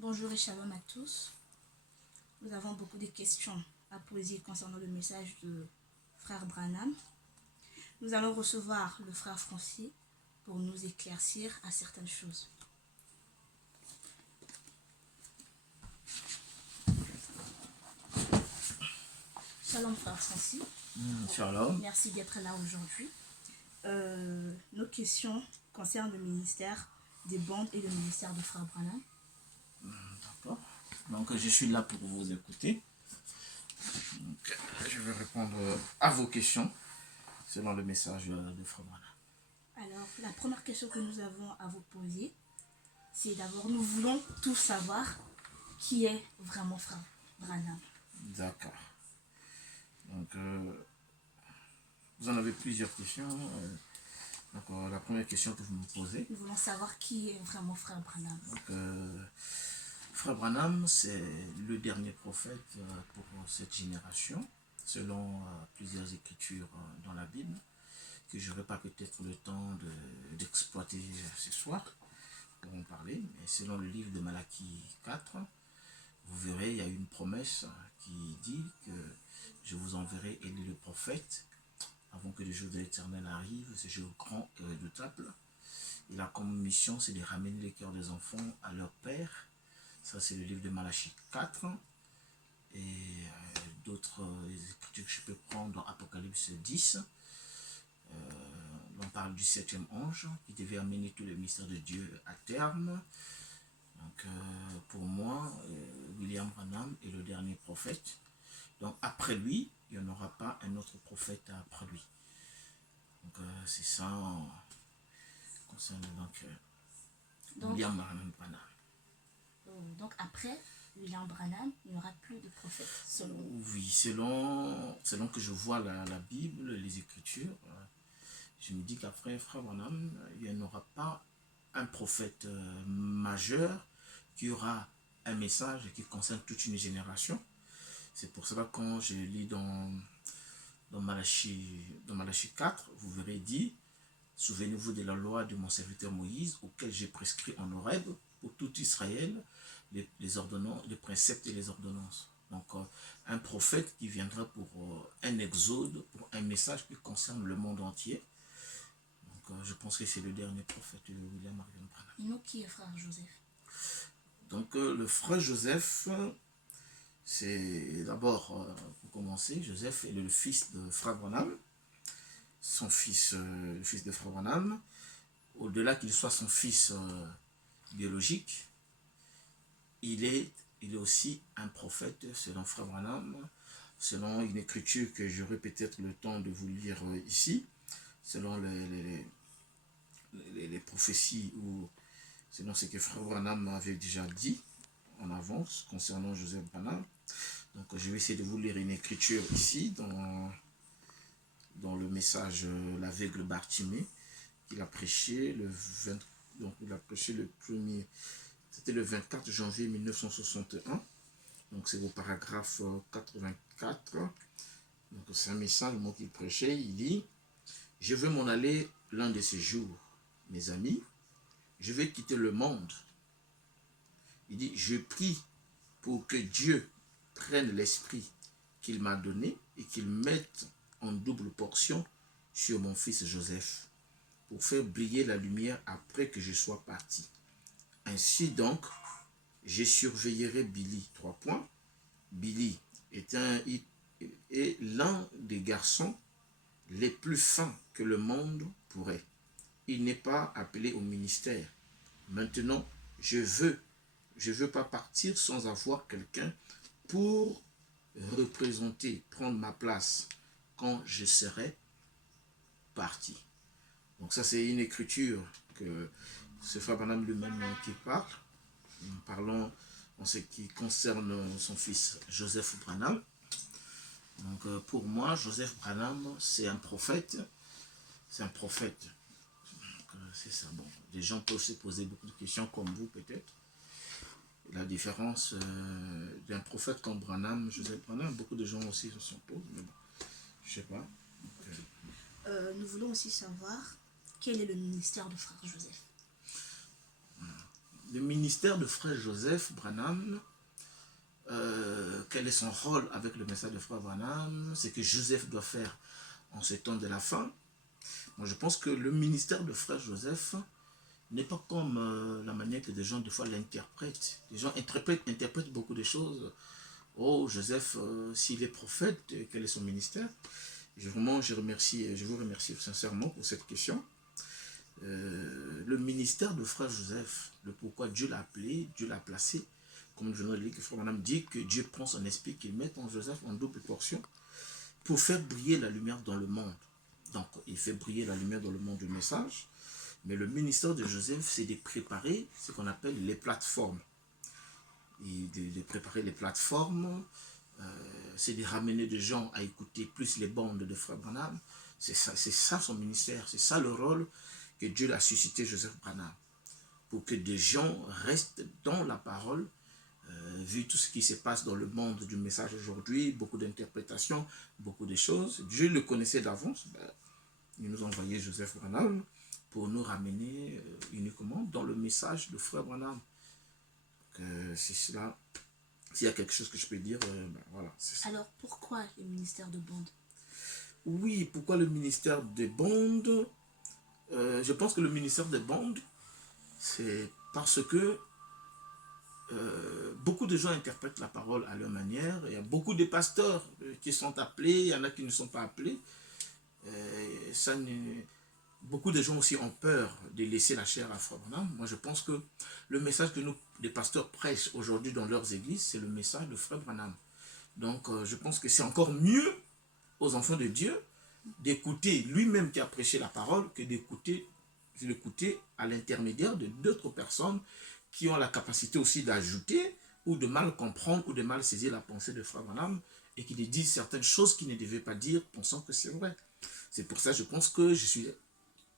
Bonjour et shalom à tous. Nous avons beaucoup de questions à poser concernant le message de frère Branham. Nous allons recevoir le frère Francis pour nous éclaircir à certaines choses. Shalom frère Francis. Shalom. Merci d'être là aujourd'hui. Nos questions concernent le ministère des bandes et le ministère de frère Branham. D'accord. Donc je suis là pour vous écouter. Donc, je vais répondre à vos questions selon le message de Frère Branham. Alors, la première question que nous avons à vous poser, c'est d'abord, nous voulons tous savoir qui est vraiment frère Branham. D'accord. Donc, vous en avez plusieurs questions. Donc, la première question que vous me posez. Nous voulons savoir qui est vraiment frère Branham. Donc, Frère Branham, c'est le dernier prophète pour cette génération, selon plusieurs écritures dans la Bible, que je n'aurai pas peut-être le temps d'exploiter ce soir pour en parler. Mais selon le livre de Malachie 4, vous verrez, il y a une promesse qui dit que je vous enverrai Élie le prophète avant que le jour de l'Éternel arrive, ce jour grand et redoutable. Il a comme mission, c'est de ramener les cœurs des enfants à leur père. Ça, c'est le livre de Malachie 4. Et d'autres écritures que je peux prendre dans Apocalypse 10. On parle du 7e ange qui devait amener tous les mystères de Dieu à terme. Donc, pour moi, William Branham est le dernier prophète. Donc, après lui, il n'y en aura pas un autre prophète après lui. Donc, c'est ça concernant William Branham. Donc, après William Branham, il n'y aura plus de prophète, selon vous. Oui, selon que je vois la Bible, les Écritures, je me dis qu'après Frère Branham, il n'y aura pas un prophète majeur qui aura un message qui concerne toute une génération. C'est pour cela que quand je lis dans Malachie 4, vous verrez dit, souvenez-vous de la loi de mon serviteur Moïse, auquel j'ai prescrit en Horeb pour tout Israël les ordonnances, les préceptes et les ordonnances. Donc, un prophète qui viendra pour un exode, pour un message qui concerne le monde entier. Donc, je pense que c'est le dernier prophète, William Marion Branham. Et nous, qui est frère Joseph? Donc, le frère Joseph, c'est d'abord, pour commencer, Joseph est le fils de frère Branham, son fils, le fils de frère Branham. Au-delà qu'il soit son fils biologique, il est aussi un prophète selon frère Branham, selon une écriture que j'aurai peut-être le temps de vous lire ici, selon les prophéties ou selon ce que frère Branham avait déjà dit en avance concernant Joseph Branham. Donc je vais essayer de vous lire une écriture ici dans le message l'aveugle Bartimée qu'il a prêché donc il a prêché le premier, c'était le 24 janvier 1961. Donc c'est au paragraphe 84. Donc c'est un message qu'il prêchait. Il dit: je veux m'en aller l'un de ces jours, mes amis. Je vais quitter le monde. Il dit: je prie pour que Dieu prenne l'esprit qu'il m'a donné et qu'il mette en double portion sur mon fils Joseph, pour faire briller la lumière après que je sois parti. Ainsi donc, je surveillerai Billy. 3 points. Billy est l'un des garçons les plus fins que le monde pourrait. Il n'est pas appelé au ministère. Maintenant, je veux pas partir sans avoir quelqu'un pour représenter, prendre ma place quand je serai parti. Donc ça, c'est une écriture que ce frère Branham lui-même qui parle, en parlant en ce qui concerne son fils Joseph Branham. Donc pour moi, Joseph Branham, c'est un prophète. C'est un prophète. C'est ça. Bon, les gens peuvent se poser beaucoup de questions comme vous peut-être. La différence d'un prophète comme Branham, Joseph Branham, beaucoup de gens aussi se sont posés, mais bon, je sais pas. Nous voulons aussi savoir quel est le ministère de frère Joseph. le ministère de frère Joseph Branham, quel est son rôle avec le message de frère Branham, ce que Joseph doit faire en ce temps de la fin. Moi, je pense que le ministère de frère Joseph n'est pas comme la manière que des gens, des fois, l'interprètent. Les gens interprètent beaucoup de choses. Oh, Joseph, s'il est prophète, quel est son ministère? Je vous remercie sincèrement pour cette question. Le ministère de frère Joseph, le pourquoi Dieu l'a appelé, Dieu l'a placé, comme je l'ai dit, que frère Branham dit que Dieu prend son esprit, qu'il met en Joseph en double portion, pour faire briller la lumière dans le monde. Donc, il fait briller la lumière dans le monde du message. Mais le ministère de Joseph, c'est de préparer ce qu'on appelle les plateformes. Et de préparer les plateformes, c'est de ramener des gens à écouter plus les bandes de frère Branham. C'est ça son ministère, c'est ça le rôle que Dieu a suscité Joseph Branham. Pour que des gens restent dans la parole, vu tout ce qui se passe dans le monde du message aujourd'hui, beaucoup d'interprétations, beaucoup de choses. Dieu le connaissait d'avance. Il nous a envoyé Joseph Branham pour nous ramener uniquement dans le message de frère Branham. C'est cela. S'il y a quelque chose que je peux dire, voilà. Alors, pourquoi le ministère de bande? Oui, pourquoi le ministère des bandes? Je pense que le ministère des bandes, c'est parce que beaucoup de gens interprètent la parole à leur manière. Il y a beaucoup de pasteurs qui sont appelés, il y en a qui ne sont pas appelés. Beaucoup de gens aussi ont peur de laisser la chair à frère Branham. Moi, je pense que le message que nous, les pasteurs, prêchent aujourd'hui dans leurs églises, c'est le message de frère Branham. Donc, je pense que c'est encore mieux aux enfants de Dieu d'écouter lui-même qui a prêché la parole que d'écouter à l'intermédiaire de d'autres personnes qui ont la capacité aussi d'ajouter ou de mal comprendre ou de mal saisir la pensée de frère Branham et qui disent certaines choses qu'ils ne devaient pas dire pensant que c'est vrai. C'est pour ça que je pense que je suis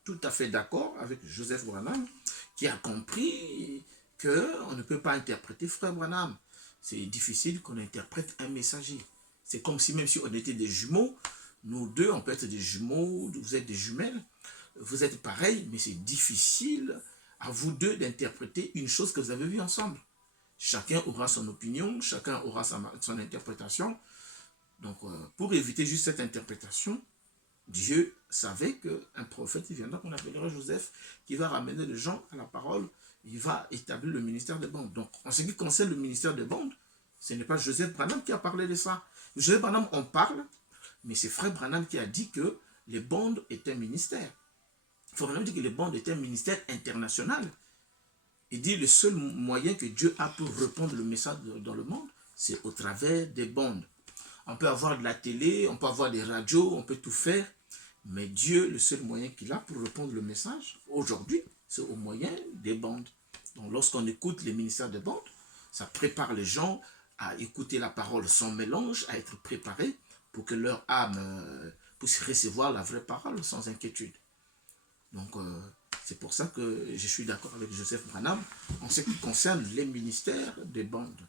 tout à fait d'accord avec Joseph Branham qui a compris qu'on ne peut pas interpréter frère Branham. C'est difficile qu'on interprète un messager. C'est comme si même si on était des jumeaux, nous deux, on peut être des jumeaux, vous êtes des jumelles, vous êtes pareils, mais c'est difficile à vous deux d'interpréter une chose que vous avez vue ensemble. Chacun aura son opinion, chacun aura son interprétation. Donc, pour éviter juste cette interprétation, Dieu savait qu'un prophète, il viendra, qu'on appellera Joseph, qui va ramener les gens à la parole, il va établir le ministère des bandes. Donc, en ce qui concerne le ministère des bandes, ce n'est pas Joseph Branham qui a parlé de ça. Joseph Branham en parle, mais c'est frère Branham qui a dit que les bandes étaient un ministère. Frère Branham dit que les bandes étaient un ministère international. Il dit le seul moyen que Dieu a pour répandre le message dans le monde, c'est au travers des bandes. On peut avoir de la télé, on peut avoir des radios, on peut tout faire. Mais Dieu, le seul moyen qu'il a pour répondre le message, aujourd'hui, c'est au moyen des bandes. Donc lorsqu'on écoute les ministères de bandes, ça prépare les gens à écouter la parole sans mélange, à être préparés pour que leur âme puisse recevoir la vraie parole sans inquiétude. Donc c'est pour ça que je suis d'accord avec Joseph Branham en ce qui concerne les ministères des bandes.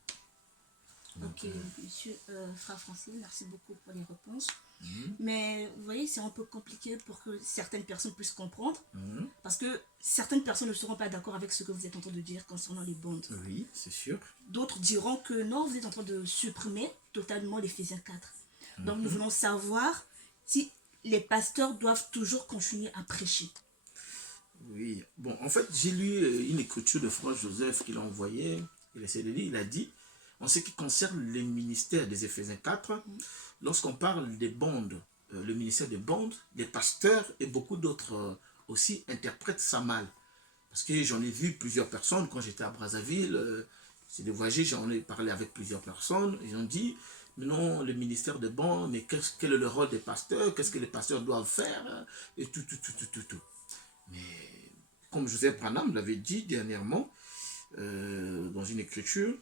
Ok, monsieur, frère Francis, merci beaucoup pour les réponses. Mais vous voyez, c'est un peu compliqué pour que certaines personnes puissent comprendre. Parce que certaines personnes ne seront pas d'accord avec ce que vous êtes en train de dire concernant les bandes. Oui, c'est sûr. D'autres diront que non, vous êtes en train de supprimer totalement l'Éphésiens 4. Donc nous voulons savoir si les pasteurs doivent toujours continuer à prêcher. Oui, bon, en fait, j'ai lu une écriture de frère Joseph qu'il a envoyée. Il essaie de lire, il a dit, en ce qui concerne les ministères des Éphésiens 4, lorsqu'on parle des bandes, le ministère des bandes, les pasteurs et beaucoup d'autres aussi interprètent ça mal. Parce que j'en ai vu plusieurs personnes, quand j'étais à Brazzaville, c'est des voyageurs, j'en ai parlé avec plusieurs personnes, ils ont dit, mais non, le ministère des bandes, mais quel est le rôle des pasteurs, qu'est-ce que les pasteurs doivent faire, et tout. Mais comme Joseph Branham l'avait dit dernièrement, dans une écriture,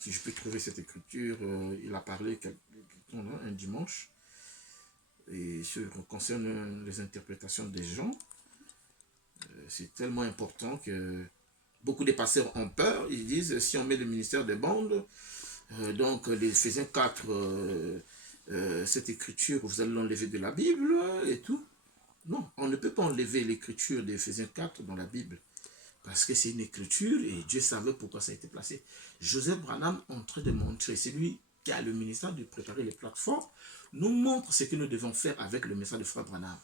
si je peux trouver cette écriture, il a parlé un dimanche, et ce qui concerne les interprétations des gens, c'est tellement important que beaucoup de pasteurs ont peur, ils disent, si on met le ministère des bandes, donc les Éphésiens 4, cette écriture, vous allez l'enlever de la Bible et tout. Non, on ne peut pas enlever l'écriture d'Éphésiens 4 dans la Bible. Parce que c'est une écriture et Dieu savait pourquoi ça a été placé. Joseph Branham, en train de montrer, c'est lui qui a le ministère de préparer les plateformes, nous montre ce que nous devons faire avec le message de Frère Branham.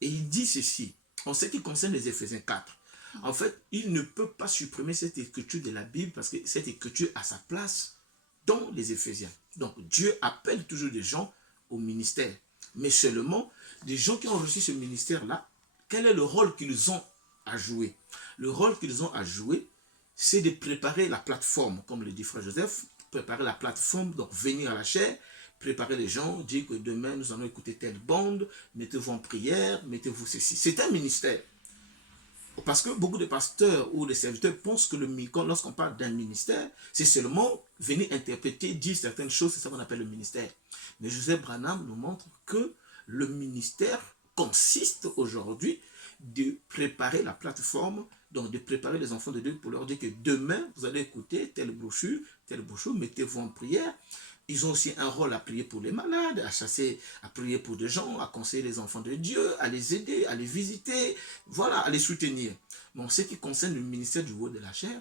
Et il dit ceci, en ce qui concerne les Éphésiens 4. En fait, il ne peut pas supprimer cette écriture de la Bible parce que cette écriture a sa place dans les Éphésiens. Donc, Dieu appelle toujours des gens au ministère. Mais seulement, des gens qui ont reçu ce ministère-là, quel est le rôle qu'ils ont à jouer? Le rôle qu'ils ont à jouer, c'est de préparer la plateforme, comme le dit Frère Joseph, préparer la plateforme, donc venir à la chair, préparer les gens, dire que demain nous allons écouter telle bande, mettez-vous en prière, mettez-vous ceci. C'est un ministère. Parce que beaucoup de pasteurs ou de serviteurs pensent que lorsqu'on parle d'un ministère, c'est seulement venir interpréter, dire certaines choses, c'est ça qu'on appelle le ministère. Mais Joseph Branham nous montre que le ministère consiste aujourd'hui de préparer la plateforme, donc de préparer les enfants de Dieu pour leur dire que demain, vous allez écouter telle brochure, mettez-vous en prière. Ils ont aussi un rôle à prier pour les malades, à chasser, à prier pour des gens, à conseiller les enfants de Dieu, à les aider, à les visiter, voilà, à les soutenir. Bon, ce qui concerne le ministère du haut de la chair,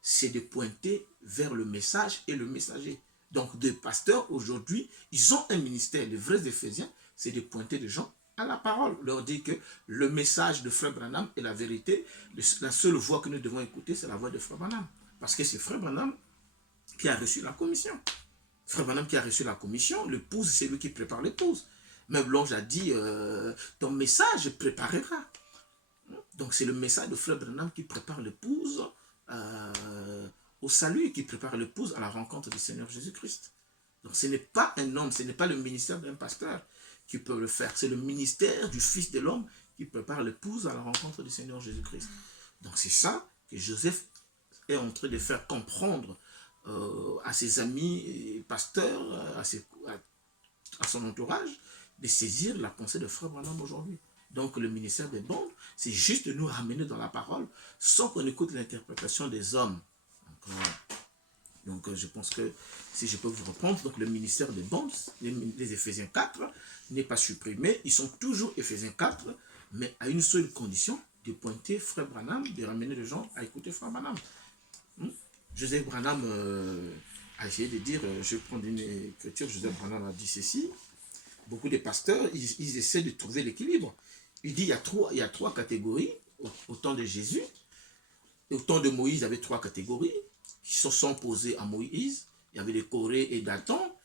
c'est de pointer vers le message et le messager. Donc, des pasteurs, aujourd'hui, ils ont un ministère. Les vrais Éphésiens, c'est de pointer les gens à la parole. Leur dire que le message de Frère Branham est la vérité. La seule voix que nous devons écouter, c'est la voix de Frère Branham. Parce que c'est Frère Branham qui a reçu la commission. Frère Branham qui a reçu la commission, l'épouse, c'est lui qui prépare l'épouse. Même l'ange a dit, ton message préparera. Donc c'est le message de Frère Branham qui prépare l'épouse au salut, qui prépare l'épouse à la rencontre du Seigneur Jésus-Christ. Donc ce n'est pas un homme, ce n'est pas le ministère d'un pasteur qui peut le faire. C'est le ministère du Fils de l'homme qui prépare l'épouse à la rencontre du Seigneur Jésus-Christ. Donc c'est ça que Joseph est en train de faire comprendre à ses amis pasteurs, à son entourage, de saisir la pensée de Frère Branham aujourd'hui. Donc le ministère des bandes, c'est juste de nous ramener dans la parole sans qu'on écoute l'interprétation des hommes. Donc je pense que si je peux vous reprendre, donc le ministère des bandes, les Éphésiens 4, n'est pas supprimé. Ils sont toujours Éphésiens 4, mais à une seule condition, de pointer Frère Branham, de ramener les gens à écouter Frère Branham. Joseph Branham a essayé de dire, je prends une écriture, Joseph Branham a dit ceci, beaucoup de pasteurs, ils essaient de trouver l'équilibre. Il dit, il y a trois catégories au temps de Jésus. Au temps de Moïse, il y avait trois catégories qui se sont posées à Moïse. Il y avait les Corée et Dathan.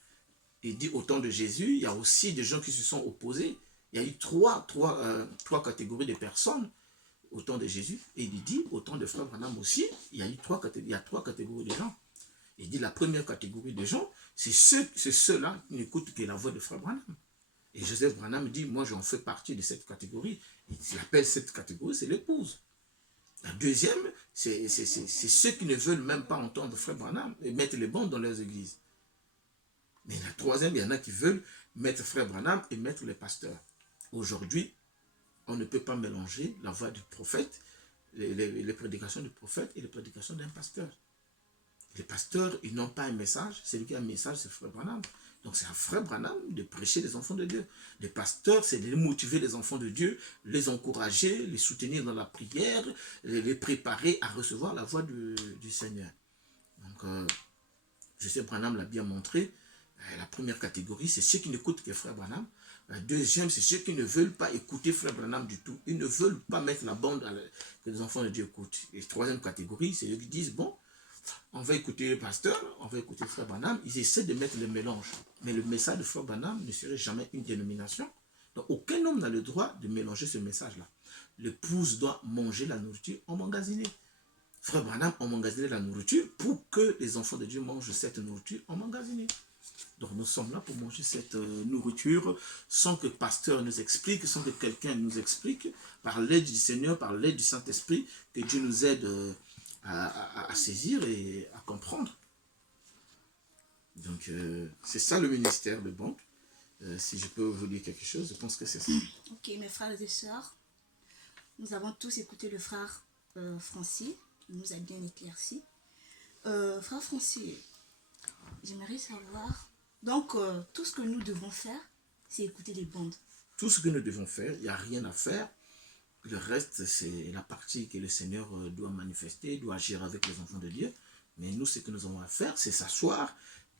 Il dit, au temps de Jésus, il y a aussi des gens qui se sont opposés. Il y a eu trois catégories de personnes au temps de Jésus. Et il dit, au temps de Frère Branham aussi, il y a trois catégories de gens. Il dit, la première catégorie de gens, c'est ceux-là qui n'écoutent que la voix de Frère Branham. Et Joseph Branham dit, moi j'en fais partie de cette catégorie. Il appelle cette catégorie, c'est l'épouse. La deuxième, c'est ceux qui ne veulent même pas entendre Frère Branham et mettre les bandes dans leurs églises. Mais la troisième, il y en a qui veulent mettre Frère Branham et mettre les pasteurs. Aujourd'hui, on ne peut pas mélanger la voix du prophète, les prédications du prophète et les prédications d'un pasteur. Les pasteurs, ils n'ont pas un message. Celui qui a un message, c'est Frère Branham. Donc c'est à Frère Branham de prêcher les enfants de Dieu. Les pasteurs, c'est de motiver les enfants de Dieu, les encourager, les soutenir dans la prière, les préparer à recevoir la voix du Seigneur. Donc, Joseph Branham l'a bien montré. La première catégorie, c'est ceux qui n'écoutent que Frère Branham. La deuxième, c'est ceux qui ne veulent pas écouter Frère Branham du tout. Ils ne veulent pas mettre la bande que les enfants de Dieu écoutent. Et la troisième catégorie, c'est ceux qui disent, bon, on va écouter le pasteur, on va écouter Frère Branham. Ils essaient de mettre le mélange. Mais le message de Frère Branham ne serait jamais une dénomination. Donc aucun homme n'a le droit de mélanger ce message-là. L'épouse doit manger la nourriture emmagasinée. Frère Branham emmagasinait la nourriture pour que les enfants de Dieu mangent cette nourriture emmagasinée. Donc nous sommes là pour manger cette nourriture sans que le pasteur nous explique, sans que quelqu'un nous explique, par l'aide du Seigneur, par l'aide du Saint-Esprit, que Dieu nous aide à saisir et à comprendre. Donc c'est ça le ministère de banque. Si je peux vous dire quelque chose, je pense que c'est ça. Ok, mes frères et sœurs, nous avons tous écouté le frère Francis, qui nous a bien éclairci. Frère Francis, j'aimerais savoir, donc tout ce que nous devons faire, c'est écouter les bandes. Tout ce que nous devons faire, il n'y a rien à faire Le reste, c'est la partie que le Seigneur doit manifester, doit agir avec les enfants de Dieu. Mais nous, ce que nous avons à faire, c'est s'asseoir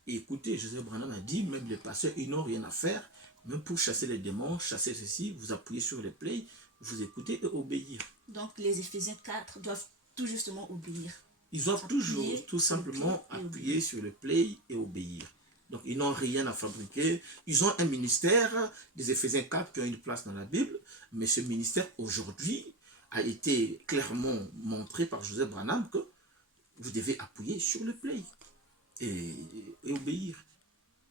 et écouter. Joseph Branham a dit, même les pasteurs, ils n'ont rien à faire. Même pour chasser les démons, chasser ceci, vous appuyez sur les plays, vous écoutez et obéir. Donc les Éphésiens 4 doivent tout justement obéir. Ils doivent toujours, tout simplement, appuyer sur le play et obéir. Donc, ils n'ont rien à fabriquer. Ils ont un ministère, des Éphésiens 4, qui ont une place dans la Bible, mais ce ministère, aujourd'hui, a été clairement montré par Joseph Branham que vous devez appuyer sur le play et obéir.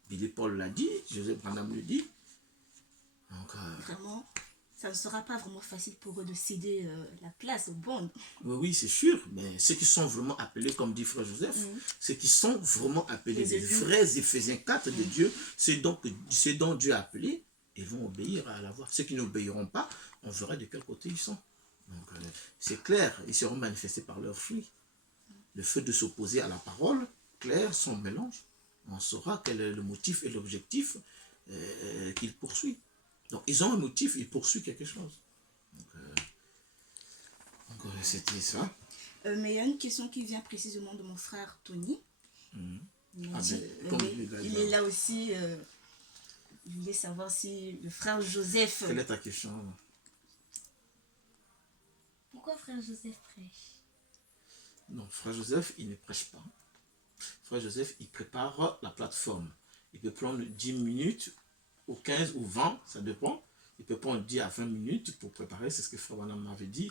Billy Paul l'a dit, Joseph Branham le dit. Donc, vraiment, ça ne sera pas vraiment facile pour eux de céder la place au bon. Oui, c'est sûr, mais ceux qui sont vraiment appelés, comme dit Frère Joseph, ceux qui sont vraiment appelés les vrais Éphésiens 4 de Dieu, c'est dont Dieu a appelé, ils vont obéir à la voix. Ceux qui n'obéiront pas, on verra de quel côté ils sont. Donc, c'est clair, ils seront manifestés par leurs fruits. Le fait de s'opposer à la parole, clair, son mélange, on saura quel est le motif et l'objectif qu'il poursuit. Donc, ils ont un motif, ils poursuivent quelque chose. Donc c'était ça. Mais il y a une question qui vient précisément de mon frère Tony. Il est là aussi. Il voulait savoir si le frère Joseph... Quelle est ta question? Pourquoi frère Joseph prêche? Non, frère Joseph, il ne prêche pas. Frère Joseph, il prépare la plateforme. Il peut prendre 10 minutes, ou 15 ou 20, ça dépend. Il peut prendre 10 à 20 minutes pour préparer, c'est ce que frère Branham m'avait dit.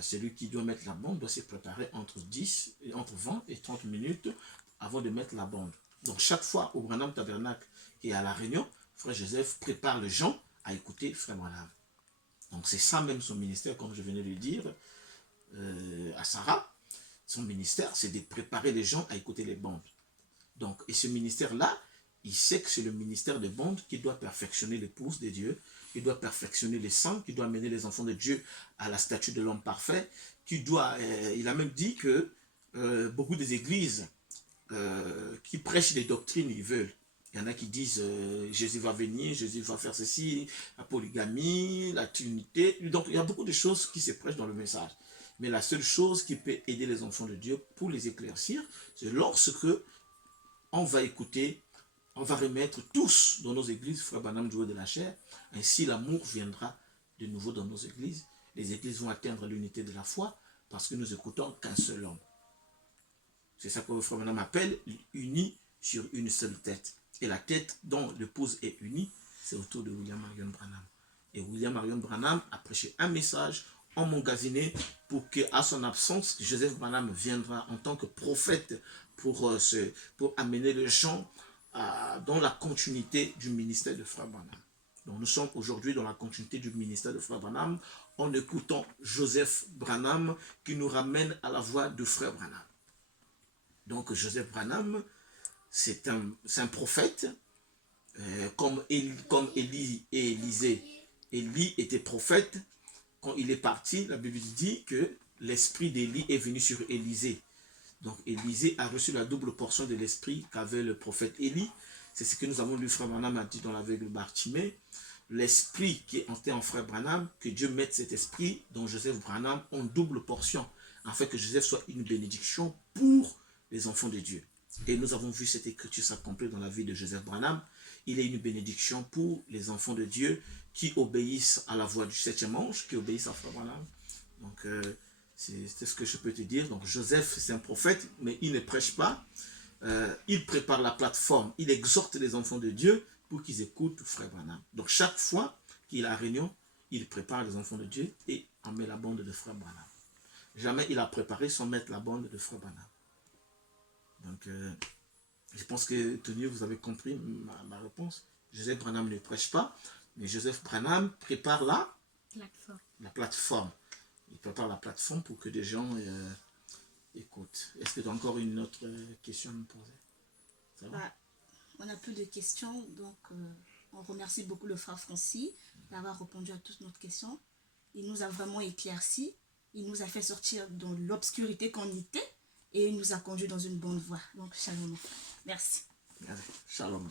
Celui qui doit mettre la bande doit se préparer entre 20 et 30 minutes avant de mettre la bande. Donc chaque fois au Branham Tabernacle et à la réunion, frère Joseph prépare les gens à écouter frère Branham. Donc c'est ça même son ministère, comme je venais de le dire à Sarah. Son ministère, c'est de préparer les gens à écouter les bandes. Donc, et ce ministère-là, il sait que c'est le ministère des bandes qui doit perfectionner l'épouse de Dieu, qui doit perfectionner les saints, qui doit mener les enfants de Dieu à la statue de l'homme parfait, qui doit, il a même dit que beaucoup des églises qui prêchent des doctrines, ils veulent. Il y en a qui disent Jésus va venir, Jésus va faire ceci, la polygamie, la trinité. Donc, il y a beaucoup de choses qui se prêchent dans le message. Mais la seule chose qui peut aider les enfants de Dieu pour les éclaircir, c'est lorsque on va écouter, on va remettre tous dans nos églises, frère Branham jouer de la chair, ainsi l'amour viendra de nouveau dans nos églises. Les églises vont atteindre l'unité de la foi parce que nous écoutons qu'un seul homme. C'est ça que le frère Branham appelle unis sur une seule tête. Et la tête dont l'épouse est unie, c'est autour de William Marion Branham. Et William Marion Branham a prêché un message emmagasiné pour qu'à son absence, Joseph Branham viendra en tant que prophète pour amener les gens dans la continuité du ministère de frère Branham. Donc nous sommes aujourd'hui dans la continuité du ministère de frère Branham en écoutant Joseph Branham qui nous ramène à la voix de frère Branham. Donc Joseph Branham, c'est un prophète, comme Élie et Élisée. Élie était prophète. Quand il est parti, la Bible dit que l'esprit d'Élie est venu sur Élisée. Donc Élisée a reçu la double portion de l'esprit qu'avait le prophète Élie. C'est ce que nous avons lu, frère Branham a dit dans l'aveugle Bartimée. L'esprit qui est entré en frère Branham, que Dieu mette cet esprit dans Joseph Branham en double portion, afin que Joseph soit une bénédiction pour les enfants de Dieu. Et nous avons vu cette écriture s'accomplir dans la vie de Joseph Branham. Il est une bénédiction pour les enfants de Dieu qui obéissent à la voix du 7e ange, qui obéissent à frère Branham. Donc, c'est ce que je peux te dire. Donc, Joseph, c'est un prophète, mais il ne prêche pas. Il prépare la plateforme. Il exhorte les enfants de Dieu pour qu'ils écoutent frère Branham. Donc, chaque fois qu'il a réunion, il prépare les enfants de Dieu et en met la bande de frère Branham. Jamais il a préparé sans mettre la bande de frère Branham. Donc, je pense que, Tony, vous avez compris ma réponse. Joseph Branham ne prêche pas, mais Joseph Branham prépare la plateforme. Il prépare la plateforme pour que des gens écoutent. Est-ce que tu as encore une autre question à me poser? Ça va? On n'a plus de questions, donc on remercie beaucoup le frère Francis d'avoir répondu à toutes nos questions. Il nous a vraiment éclairci, il nous a fait sortir dans l'obscurité qu'on était et il nous a conduit dans une bonne voie. Donc, shalom. Merci. Shalom.